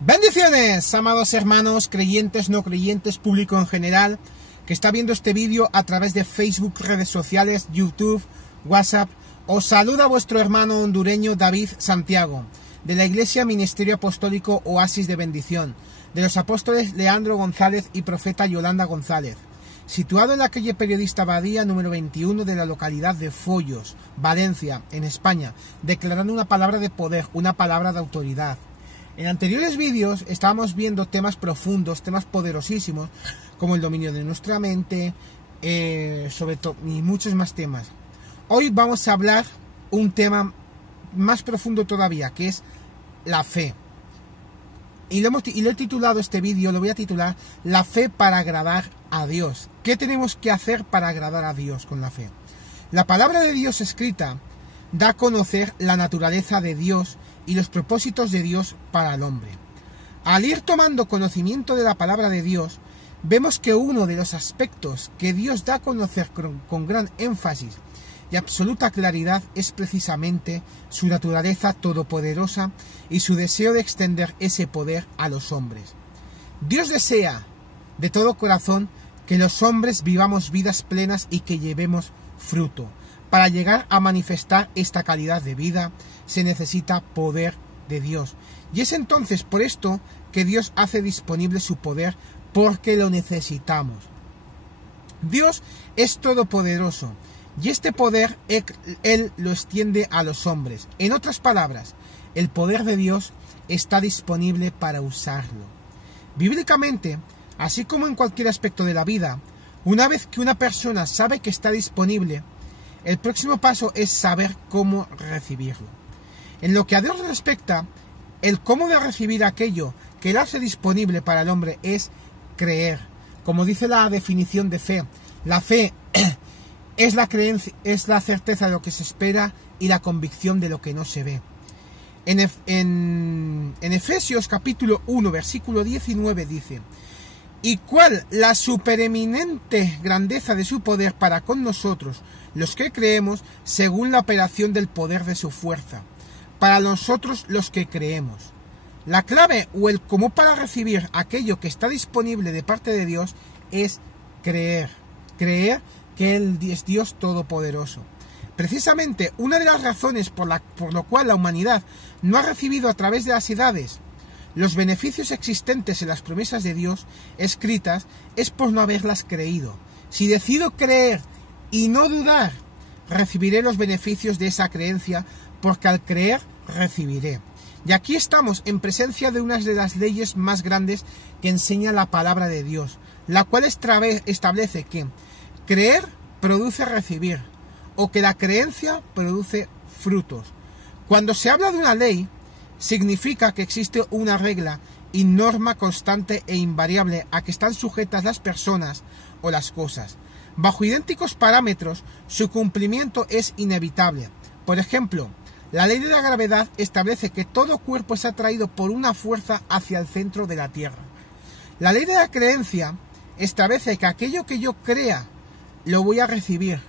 Bendiciones, amados hermanos, creyentes, no creyentes, público en general, que está viendo este vídeo a través de Facebook, redes sociales, YouTube, WhatsApp. Os saluda vuestro hermano hondureño David Santiago, de la Iglesia Ministerio Apostólico Oasis de Bendición, de los apóstoles Leandro González y profeta Yolanda González, situado en la calle Periodista Badía, número 21 de la localidad de Follos, Valencia, en España, declarando una palabra de poder, una palabra de autoridad. En anteriores vídeos estábamos viendo temas profundos, temas poderosísimos, como el dominio de nuestra mente, sobre todo, y muchos más temas. Hoy vamos a hablar un tema más profundo todavía, que es la fe. Y lo he titulado este vídeo, lo voy a titular La fe para agradar a Dios. ¿Qué tenemos que hacer para agradar a Dios con la fe? La palabra de Dios escrita da a conocer la naturaleza de Dios y los propósitos de Dios para el hombre. Al ir tomando conocimiento de la palabra de Dios, vemos que uno de los aspectos que Dios da a conocer con gran énfasis y absoluta claridad es precisamente su naturaleza todopoderosa y su deseo de extender ese poder a los hombres. Dios desea de todo corazón que los hombres vivamos vidas plenas y que llevemos fruto. Para llegar a manifestar esta calidad de vida se necesita poder de Dios. Y es entonces por esto que Dios hace disponible su poder, porque lo necesitamos. Dios es todopoderoso y este poder Él lo extiende a los hombres. En otras palabras, el poder de Dios está disponible para usarlo. Bíblicamente, así como en cualquier aspecto de la vida, una vez que una persona sabe que está disponible, el próximo paso es saber cómo recibirlo. En lo que a Dios respecta, el cómo de recibir aquello que Él hace disponible para el hombre es creer. Como dice la definición de fe, la fe es la creencia, es la certeza de lo que se espera y la convicción de lo que no se ve. En Efesios capítulo 1, versículo 19 dice: ¿Y cuál la supereminente grandeza de su poder para con nosotros, los que creemos, según la operación del poder de su fuerza? Para nosotros los que creemos. La clave o el cómo para recibir aquello que está disponible de parte de Dios es creer. Creer que Él es Dios todopoderoso. Precisamente una de las razones por lo cual la humanidad no ha recibido a través de las edades los beneficios existentes en las promesas de Dios escritas es por no haberlas creído. Si decido creer y no dudar, recibiré los beneficios de esa creencia, porque al creer recibiré. Y aquí estamos en presencia de una de las leyes más grandes que enseña la palabra de Dios, la cual establece que creer produce recibir, o que la creencia produce frutos. Cuando se habla de una ley, significa que existe una regla y norma constante e invariable a que están sujetas las personas o las cosas. Bajo idénticos parámetros, su cumplimiento es inevitable. Por ejemplo, la ley de la gravedad establece que todo cuerpo es atraído por una fuerza hacia el centro de la Tierra. La ley de la creencia establece que aquello que yo crea, lo voy a recibir.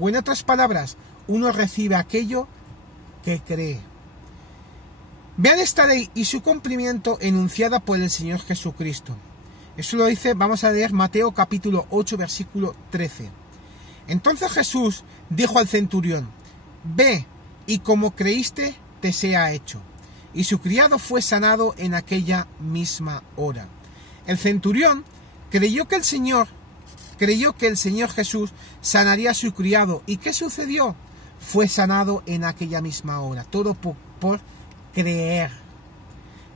O en otras palabras, uno recibe aquello que cree. Vean esta ley y su cumplimiento enunciada por el Señor Jesucristo. Eso lo dice, vamos a leer Mateo capítulo 8, versículo 13. Entonces Jesús dijo al centurión: ve, y como creíste, te sea hecho. Y su criado fue sanado en aquella misma hora. El centurión creyó que el Señor Jesús sanaría a su criado. ¿Y qué sucedió? Fue sanado en aquella misma hora. Todo por creer.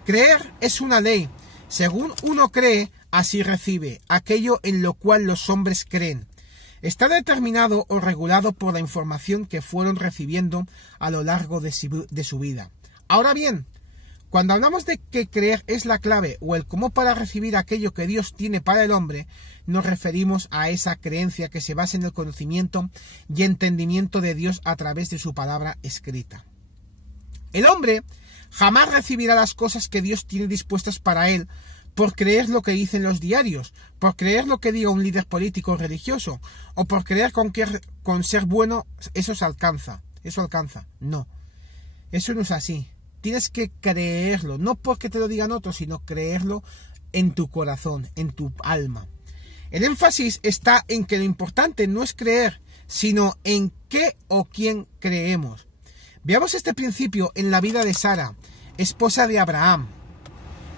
Creer es una ley. Según uno cree, así recibe. Aquello en lo cual los hombres creen está determinado o regulado por la información que fueron recibiendo a lo largo de su vida. Ahora bien, cuando hablamos de que creer es la clave o el cómo para recibir aquello que Dios tiene para el hombre, nos referimos a esa creencia que se basa en el conocimiento y entendimiento de Dios a través de su palabra escrita. El hombre jamás recibirá las cosas que Dios tiene dispuestas para él por creer lo que dicen los diarios, por creer lo que diga un líder político o religioso, o por creer con ser bueno eso alcanza. No, eso no es así. tienes que creerlo, no porque te lo digan otros, sino creerlo en tu corazón, en tu alma. El énfasis está en que lo importante no es creer, sino en qué o quién creemos. Veamos este principio en la vida de Sara, esposa de Abraham.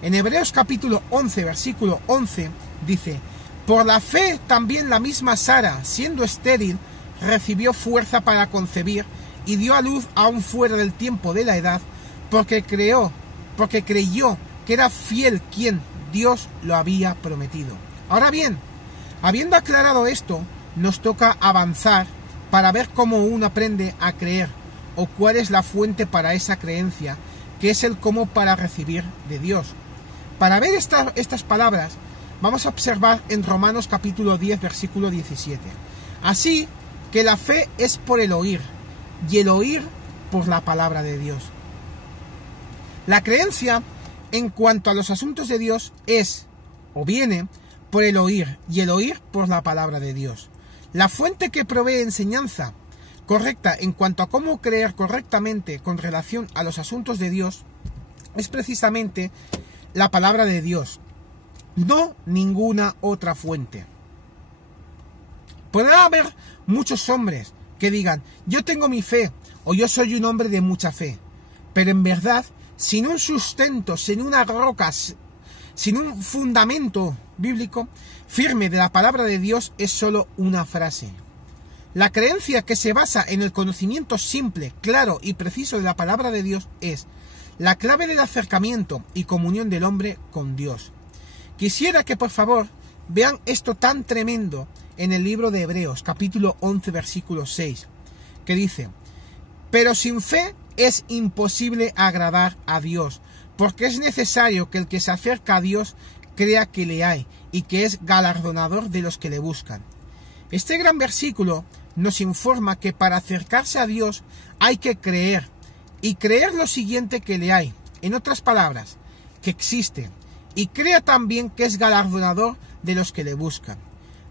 En Hebreos capítulo 11, versículo 11, dice: por la fe también la misma Sara, siendo estéril, recibió fuerza para concebir y dio a luz aún fuera del tiempo de la edad, porque creyó que era fiel quien Dios lo había prometido. Ahora bien, habiendo aclarado esto, nos toca avanzar para ver cómo uno aprende a creer, o cuál es la fuente para esa creencia, que es el cómo para recibir de Dios. Para ver estas palabras, vamos a observar en Romanos capítulo 10, versículo 17. Así que la fe es por el oír, y el oír por la palabra de Dios. La creencia en cuanto a los asuntos de Dios es, o viene, por el oír, y el oír por la palabra de Dios. La fuente que provee enseñanza correcta en cuanto a cómo creer correctamente con relación a los asuntos de Dios es precisamente la palabra de Dios, no ninguna otra fuente. Podrá haber muchos hombres que digan: yo tengo mi fe, o yo soy un hombre de mucha fe, pero en verdad, sin un sustento, sin unas rocas, sin un fundamento bíblico firme de la palabra de Dios, es solo una frase. La creencia que se basa en el conocimiento simple, claro y preciso de la palabra de Dios es la clave del acercamiento y comunión del hombre con Dios. Quisiera que por favor vean esto tan tremendo en el libro de Hebreos, capítulo 11, versículo 6, que dice: pero sin fe es imposible agradar a Dios, porque es necesario que el que se acerca a Dios crea que le hay y que es galardonador de los que le buscan. Este gran versículo nos informa que para acercarse a Dios hay que creer, y creer lo siguiente: que le hay, en otras palabras, que existe, y crea también que es galardonador de los que le buscan.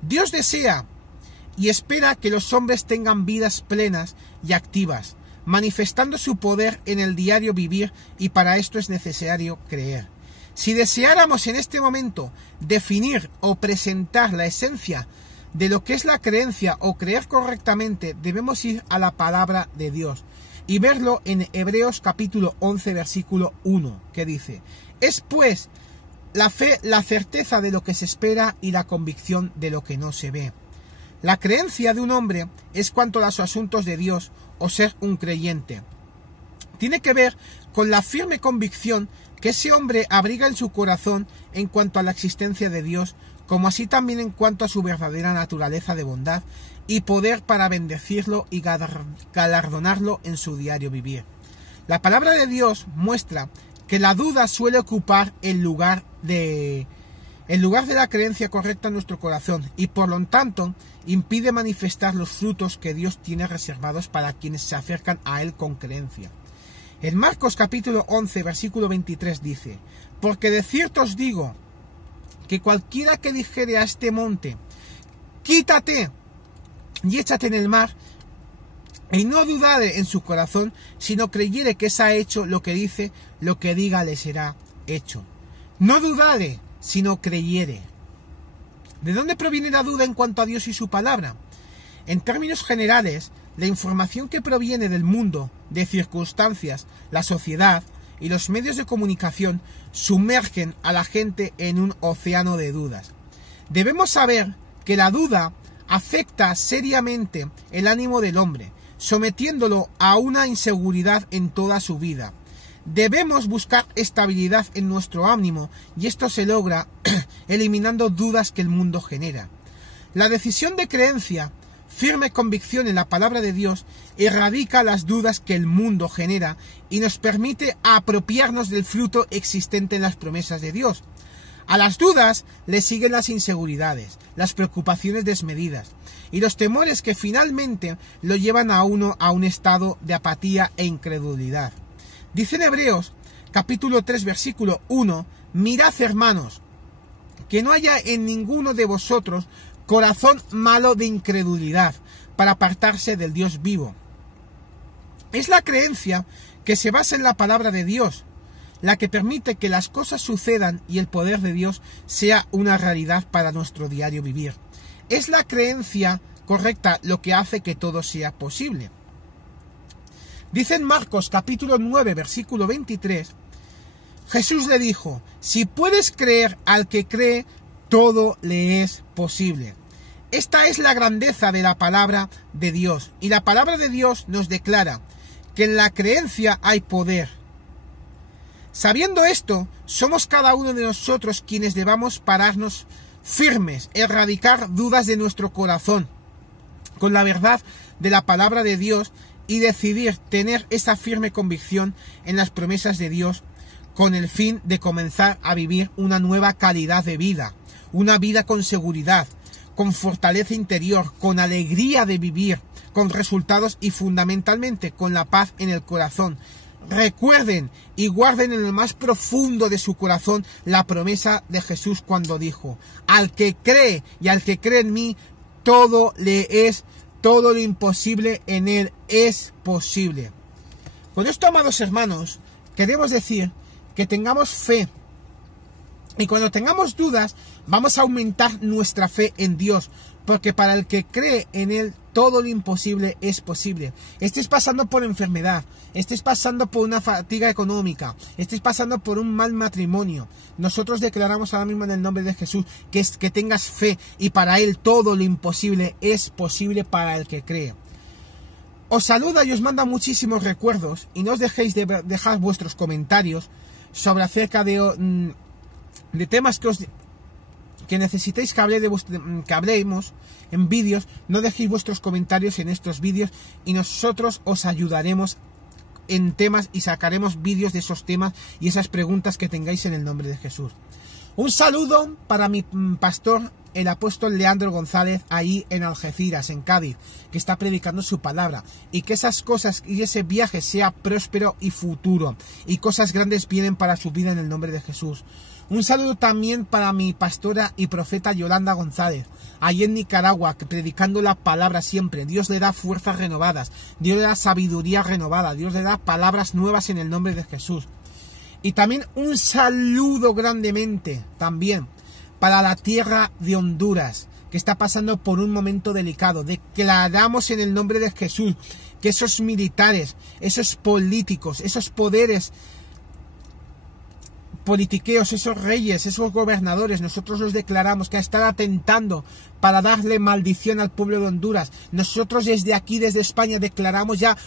Dios desea y espera que los hombres tengan vidas plenas y activas, manifestando su poder en el diario vivir, y para esto es necesario creer. Si deseáramos en este momento definir o presentar la esencia de lo que es la creencia o creer correctamente, debemos ir a la palabra de Dios y verlo en Hebreos capítulo 11, versículo 1, que dice: es pues la fe la certeza de lo que se espera y la convicción de lo que no se ve. La creencia de un hombre es cuanto a los asuntos de Dios, o ser un creyente. Tiene que ver con la firme convicción que ese hombre abriga en su corazón en cuanto a la existencia de Dios, como así también en cuanto a su verdadera naturaleza de bondad y poder para bendecirlo y galardonarlo en su diario vivir. La palabra de Dios muestra que la duda suele ocupar el lugar de la creencia correcta en nuestro corazón, y por lo tanto impide manifestar los frutos que Dios tiene reservados para quienes se acercan a Él con creencia. En Marcos capítulo 11, versículo 23 dice: porque de cierto os digo que cualquiera que dijere a este monte: quítate y échate en el mar, y no dudare en su corazón, sino creyere que se ha hecho lo que dice, lo que diga le será hecho. No dudare, sino creyere. ¿De dónde proviene la duda en cuanto a Dios y su palabra? En términos generales, la información que proviene del mundo, de circunstancias, la sociedad y los medios de comunicación sumergen a la gente en un océano de dudas. Debemos saber que la duda afecta seriamente el ánimo del hombre, sometiéndolo a una inseguridad en toda su vida. Debemos buscar estabilidad en nuestro ánimo, y esto se logra eliminando dudas que el mundo genera. La decisión de creencia, firme convicción en la palabra de Dios, erradica las dudas que el mundo genera y nos permite apropiarnos del fruto existente en las promesas de Dios. A las dudas le siguen las inseguridades, las preocupaciones desmedidas y los temores que finalmente lo llevan a uno a un estado de apatía e incredulidad. Dice en Hebreos capítulo 3 versículo 1: mirad, hermanos, que no haya en ninguno de vosotros corazón malo de incredulidad, para apartarse del Dios vivo. Es la creencia que se basa en la palabra de Dios, la que permite que las cosas sucedan y el poder de Dios sea una realidad para nuestro diario vivir. Es la creencia correcta lo que hace que todo sea posible. Dice en Marcos capítulo 9, versículo 23, Jesús le dijo: si puedes creer al que cree, todo le es posible. Esta es la grandeza de la palabra de Dios. Y la palabra de Dios nos declara que en la creencia hay poder. Sabiendo esto, somos cada uno de nosotros quienes debamos pararnos firmes, erradicar dudas de nuestro corazón con la verdad de la palabra de Dios y decidir tener esa firme convicción en las promesas de Dios con el fin de comenzar a vivir una nueva calidad de vida, una vida con seguridad, con fortaleza interior, con alegría de vivir, con resultados y fundamentalmente con la paz en el corazón. Recuerden y guarden en el más profundo de su corazón la promesa de Jesús cuando dijo: al que cree y al que cree en mí, todo lo imposible en él es posible. Con esto, amados hermanos, queremos decir que tengamos fe. Y cuando tengamos dudas, vamos a aumentar nuestra fe en Dios, porque para el que cree en Él, todo lo imposible es posible. Estés pasando por enfermedad, estés pasando por una fatiga económica, estés pasando por un mal matrimonio, nosotros declaramos ahora mismo en el nombre de Jesús que tengas fe, y para Él todo lo imposible es posible para el que cree. Os saluda y os manda muchísimos recuerdos, y no os dejéis de dejar vuestros comentarios sobre acerca de temas que necesitéis que hablemos en vídeos. No dejéis vuestros comentarios en estos vídeos y nosotros os ayudaremos en temas y sacaremos vídeos de esos temas y esas preguntas que tengáis en el nombre de Jesús. Un saludo para mi pastor, el apóstol Leandro González, ahí en Algeciras, en Cádiz, que está predicando su palabra, y que esas cosas y ese viaje sea próspero y futuro, y cosas grandes vienen para su vida en el nombre de Jesús. Un saludo también para mi pastora y profeta Yolanda González, ahí en Nicaragua, predicando la palabra siempre. Dios le da fuerzas renovadas, Dios le da sabiduría renovada, Dios le da palabras nuevas en el nombre de Jesús. Y también un saludo grandemente también para la tierra de Honduras, que está pasando por un momento delicado. Declaramos en el nombre de Jesús que esos militares, esos políticos, esos poderes politiqueos, esos reyes, esos gobernadores, nosotros los declaramos que están atentando para darle maldición al pueblo de Honduras. Nosotros desde aquí, desde España, declaramos ya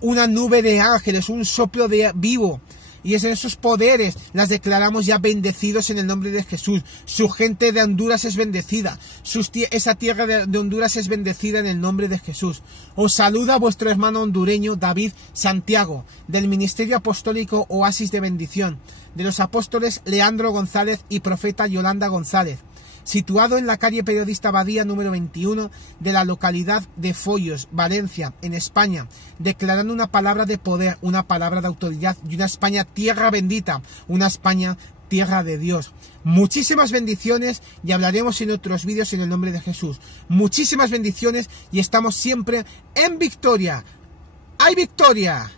una nube de ángeles, un soplo de vivo. Y esos poderes las declaramos ya bendecidos en el nombre de Jesús. Su gente de Honduras es bendecida. Esa tierra de Honduras es bendecida en el nombre de Jesús. Os saluda vuestro hermano hondureño David Santiago, del Ministerio Apostólico Oasis de Bendición, de los apóstoles Leandro González y profeta Yolanda González, situado en la calle Periodista Badía número 21 de la localidad de Foyos, Valencia, en España, declarando una palabra de poder, una palabra de autoridad y una España tierra bendita, una España tierra de Dios. Muchísimas bendiciones y hablaremos en otros vídeos en el nombre de Jesús. Muchísimas bendiciones y estamos siempre en victoria. ¡Hay victoria!